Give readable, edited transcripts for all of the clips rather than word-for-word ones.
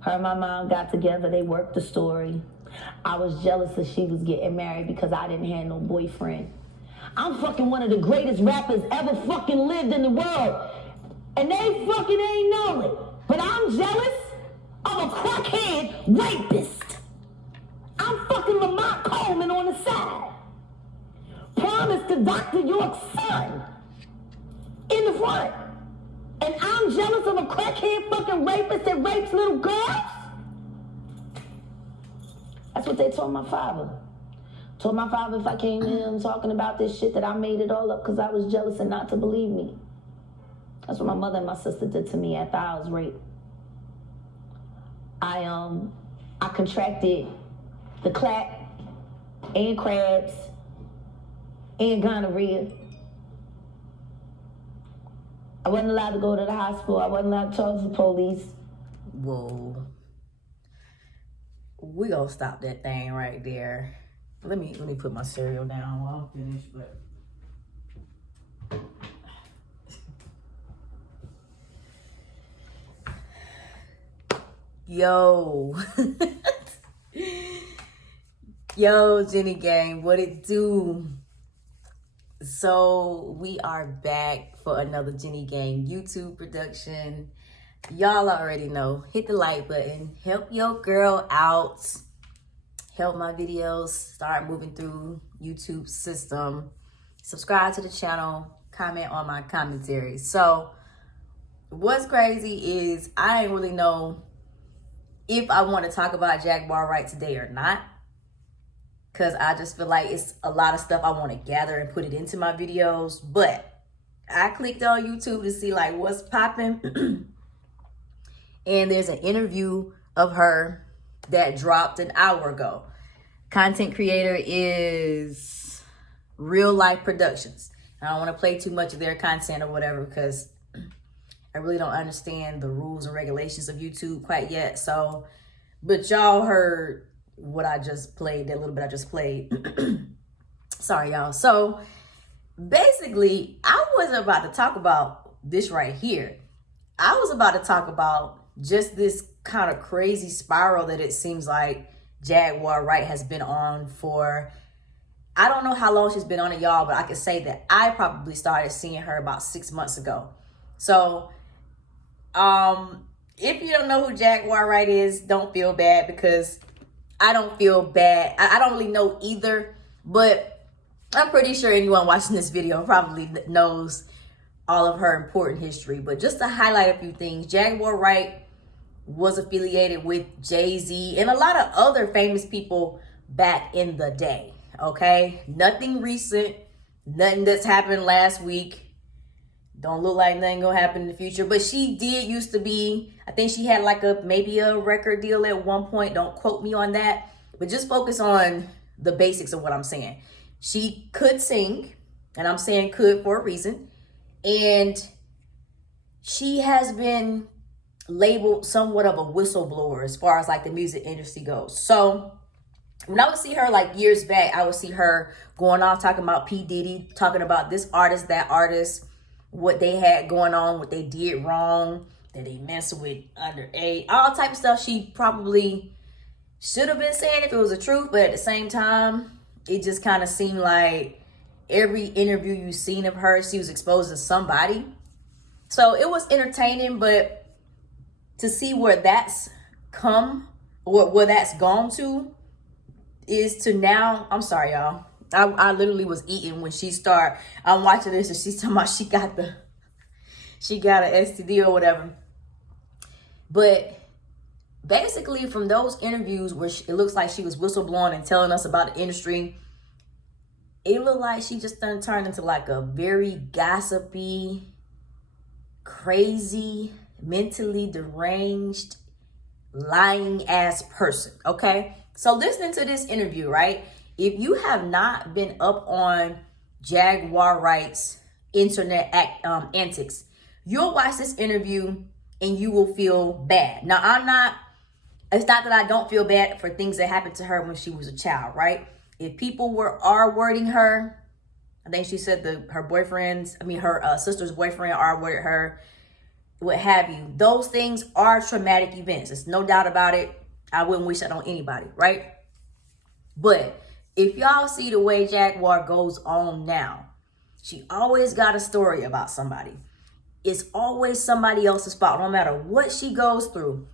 Her and my mom got together. They worked the story. I was jealous that she was getting married because I didn't have no boyfriend. I'm fucking one of the greatest rappers ever fucking lived in the world. And they fucking ain't know it. But I'm jealous of a crackhead rapist. I'm fucking Lamont Coleman on the side. Promised to Dr. York's son in the front. And I'm jealous of a crackhead fucking rapist that rapes little girls? That's what they told my father. Told my father if I came to him talking about this shit that I made it all up because I was jealous and not to believe me. That's what my mother and my sister did to me after I was raped. I contracted the clap and crabs and gonorrhea. I wasn't allowed to go to the hospital. I wasn't allowed to talk to the police. Whoa. We gonna stop that thing right there. Let me put my cereal down while I'm finished, but yo. Yo, Jenny Gang, what it do? So we are back for another Jenny Gang YouTube production. Y'all already know, hit the like button, help your girl out, help my videos start moving through YouTube system, subscribe to the channel, comment on my commentary. So what's crazy is I didn't really know if I want to talk about Jaguar Wright today or not, because I just feel like it's a lot of stuff I want to gather and put it into my videos. But I clicked on YouTube to see like what's popping. And there's an interview of her that dropped an hour ago. Content creator is RealLyfe Productions. I don't want to play too much of their content or whatever because I really don't understand the rules and regulations of YouTube quite yet. So, but y'all heard what I just played, that little bit I just played. Sorry, y'all. So basically, I wasn't about to talk about this right here. I was about to talk about just this kind of crazy spiral that it seems like Jaguar Wright has been on for, I don't know how long she's been on it, y'all, but I can say that I probably started seeing her about 6 months ago. So, if you don't know who Jaguar Wright is, don't feel bad because I don't feel bad. I don't really know either, but I'm pretty sure anyone watching this video probably knows all of her important history. But just to highlight a few things, Jaguar Wright was affiliated with Jay-Z and a lot of other famous people back in the day, okay? Nothing recent, nothing that's happened last week. Don't look like nothing gonna happen in the future, but she did used to be, I think she had like maybe a record deal at one point. Don't quote me on that, but just focus on the basics of what I'm saying. She could sing, and I'm saying could for a reason. And she has been labeled somewhat of a whistleblower as far as like the music industry goes. So when I would see her like years back, I would see her going off talking about P. Diddy, talking about this artist, that artist, what they had going on, what they did wrong, that they messed with underage, all type of stuff she probably should have been saying if it was the truth. But at the same time, it just kind of seemed like every interview you seen of her, she was exposed to somebody. So it was entertaining, but to see where that's come, or where that's gone to, is to now, I'm sorry, y'all. I literally was eating when she started. I'm watching this and she's talking about she got an STD or whatever. But basically from those interviews where it looks like she was whistleblowing and telling us about the industry, it looked like she just turned into like a very gossipy, crazy, mentally deranged, lying ass person, okay? So listening to this interview, right? If you have not been up on Jaguar Wright's internet antics, you'll watch this interview and you will feel bad. Now, it's not that I don't feel bad for things that happened to her when she was a child, right? If people are R-wording her, I think she said her sister's boyfriend R-worded her. what have you. Those things are traumatic events. There's no doubt about it. I wouldn't wish that on anybody, right? But if y'all see the way Jaguar goes on now, she always got a story about somebody. It's always somebody else's fault, no matter what she goes through.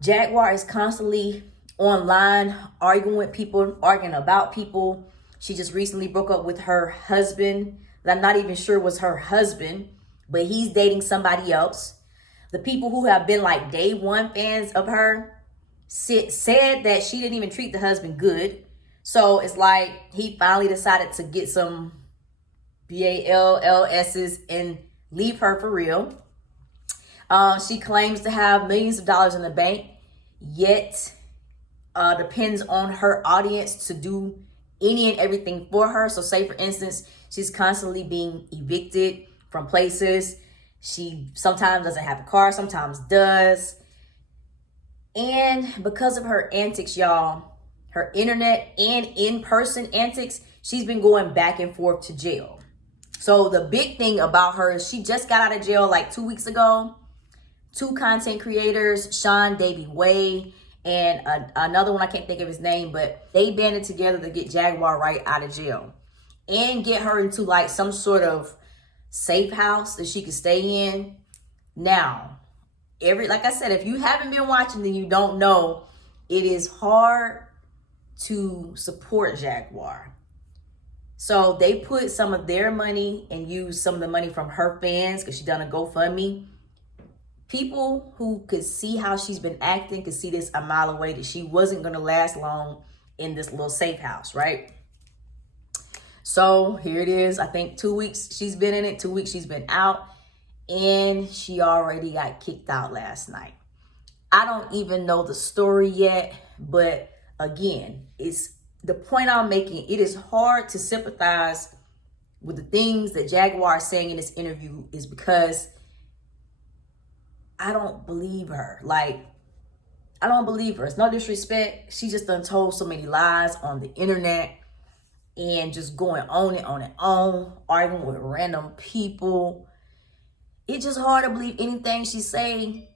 Jaguar is constantly online, arguing with people, arguing about people. She just recently broke up with her husband, that I'm not even sure was her husband, but he's dating somebody else. The people who have been like day one fans of her said that she didn't even treat the husband good. So it's like he finally decided to get some BALLS's and leave her for real. She claims to have millions of dollars in the bank, yet depends on her audience to do any and everything for her. So say for instance, she's constantly being evicted from places. She sometimes doesn't have a car, sometimes does. And because of her antics, y'all, her internet and in-person antics, she's been going back and forth to jail. So the big thing about her is she just got out of jail like 2 weeks ago. 2 content creators, Sean Davy Way and another one, I can't think of his name, but they banded together to get Jaguar Wright out of jail and get her into like some sort of safe house that she could stay in. Now, like I said, if you haven't been watching, then you don't know. It is hard to support Jaguar. So they put some of their money and used some of the money from her fans because she done a GoFundMe. People who could see how she's been acting could see this a mile away that she wasn't going to last long in this little safe house, right? So here it is. I think 2 weeks she's been in it, 2 weeks she's been out, and she already got kicked out last night. I don't even know the story yet, but again, it's the point I'm making. It is hard to sympathize with the things that Jaguar is saying in this interview is because I don't believe her. Like, I don't believe her. It's no disrespect. She just done told so many lies on the internet and just going on and on, arguing with random people. It's just hard to believe anything she's saying,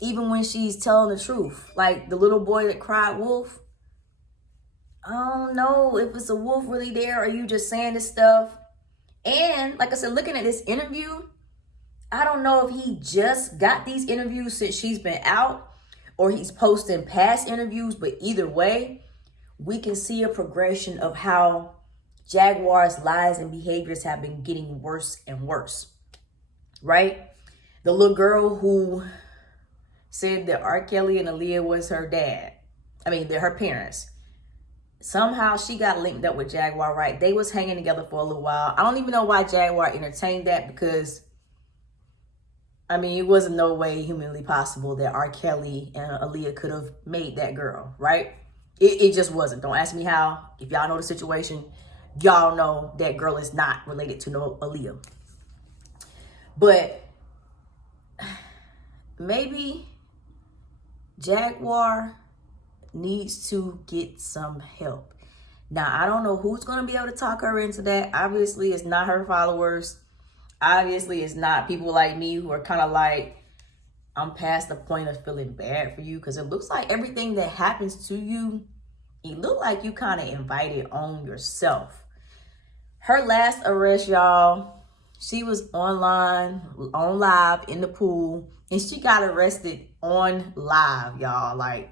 even when she's telling the truth. Like the little boy that cried wolf. I don't know if it's a wolf really there or you just saying this stuff. And like I said, looking at this interview, I don't know if he just got these interviews since she's been out or he's posting past interviews, but either way, we can see a progression of how Jaguar's lies and behaviors have been getting worse and worse, right? The little girl who said that R. Kelly and Aaliyah was her dad. I mean, they're her parents. Somehow she got linked up with Jaguar Wright. They was hanging together for a little while. I don't even know why Jaguar entertained that because, I mean, it wasn't no way humanly possible that R. Kelly and Aaliyah could have made that girl, right? It just wasn't. Don't ask me how. If y'all know the situation, y'all know that girl is not related to no Aaliyah. But maybe Jaguar needs to get some help. Now, I don't know who's going to be able to talk her into that. Obviously, it's not her followers. Obviously, it's not people like me who are kind of like, I'm past the point of feeling bad for you, because it looks like everything that happens to you, it look like you kind of invited on yourself. Her last arrest, y'all, she was on live in the pool, and she got arrested on live, y'all. Like,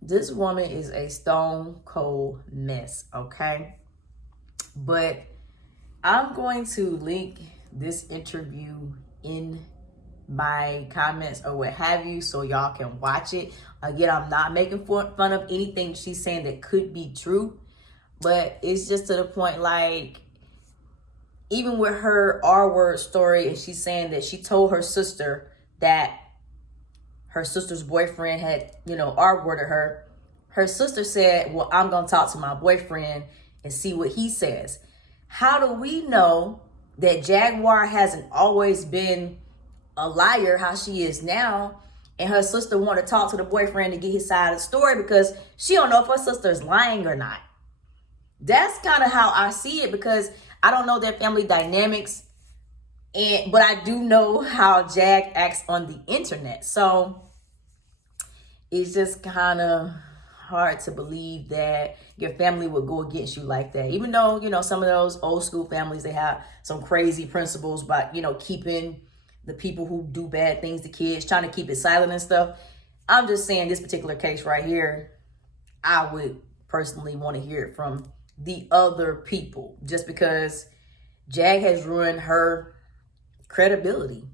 this woman is a stone cold mess, okay? But I'm going to link this interview in my comments or what have you so y'all can watch it. Again, I'm not making fun of anything she's saying that could be true, but it's just to the point, like, even with her R-word story, and she's saying that she told her sister that her sister's boyfriend had, R-worded her. Her sister said, well, I'm going to talk to my boyfriend and see what he says. How do we know that Jaguar hasn't always been a liar, how she is now, and her sister want to talk to the boyfriend to get his side of the story because she don't know if her sister's lying or not? That's kind of how I see it, because I don't know their family dynamics. But I do know how Jag acts on the internet. So it's just kind of hard to believe that your family would go against you like that. Even though, you know, some of those old school families, they have some crazy principles about, you know, keeping the people who do bad things to kids, trying to keep it silent and stuff. I'm just saying this particular case right here, I would personally want to hear it from the other people, just because Jag has ruined her credibility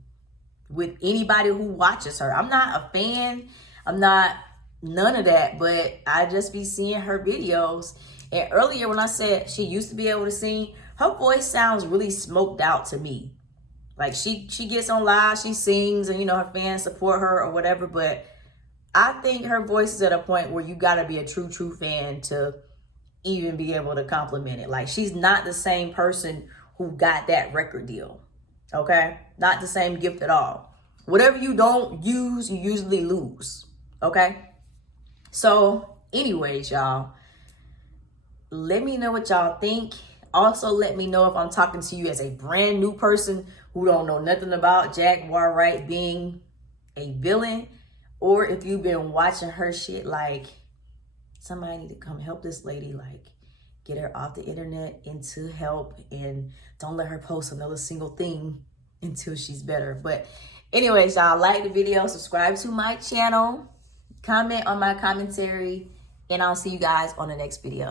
with anybody who watches her. I'm not a fan. I'm not none of that, but I just be seeing her videos. And earlier when I said she used to be able to sing, her voice sounds really smoked out to me. Like she gets on live, she sings, and you know, her fans support her or whatever, but I think her voice is at a point where you gotta be a true fan to even be able to compliment it. Like, she's not the same person who got that record deal. Okay? Not the same gift at all. Whatever you don't use, you usually lose. Okay? So, anyways, y'all, let me know what y'all think. Also, let me know if I'm talking to you as a brand new person who don't know nothing about Jaguar Wright being a villain, or if you've been watching her shit like, somebody need to come help this lady, like get her off the internet into help, and don't let her post another single thing until she's better. But anyways, y'all, like the video, subscribe to my channel, comment on my commentary, and I'll see you guys on the next video.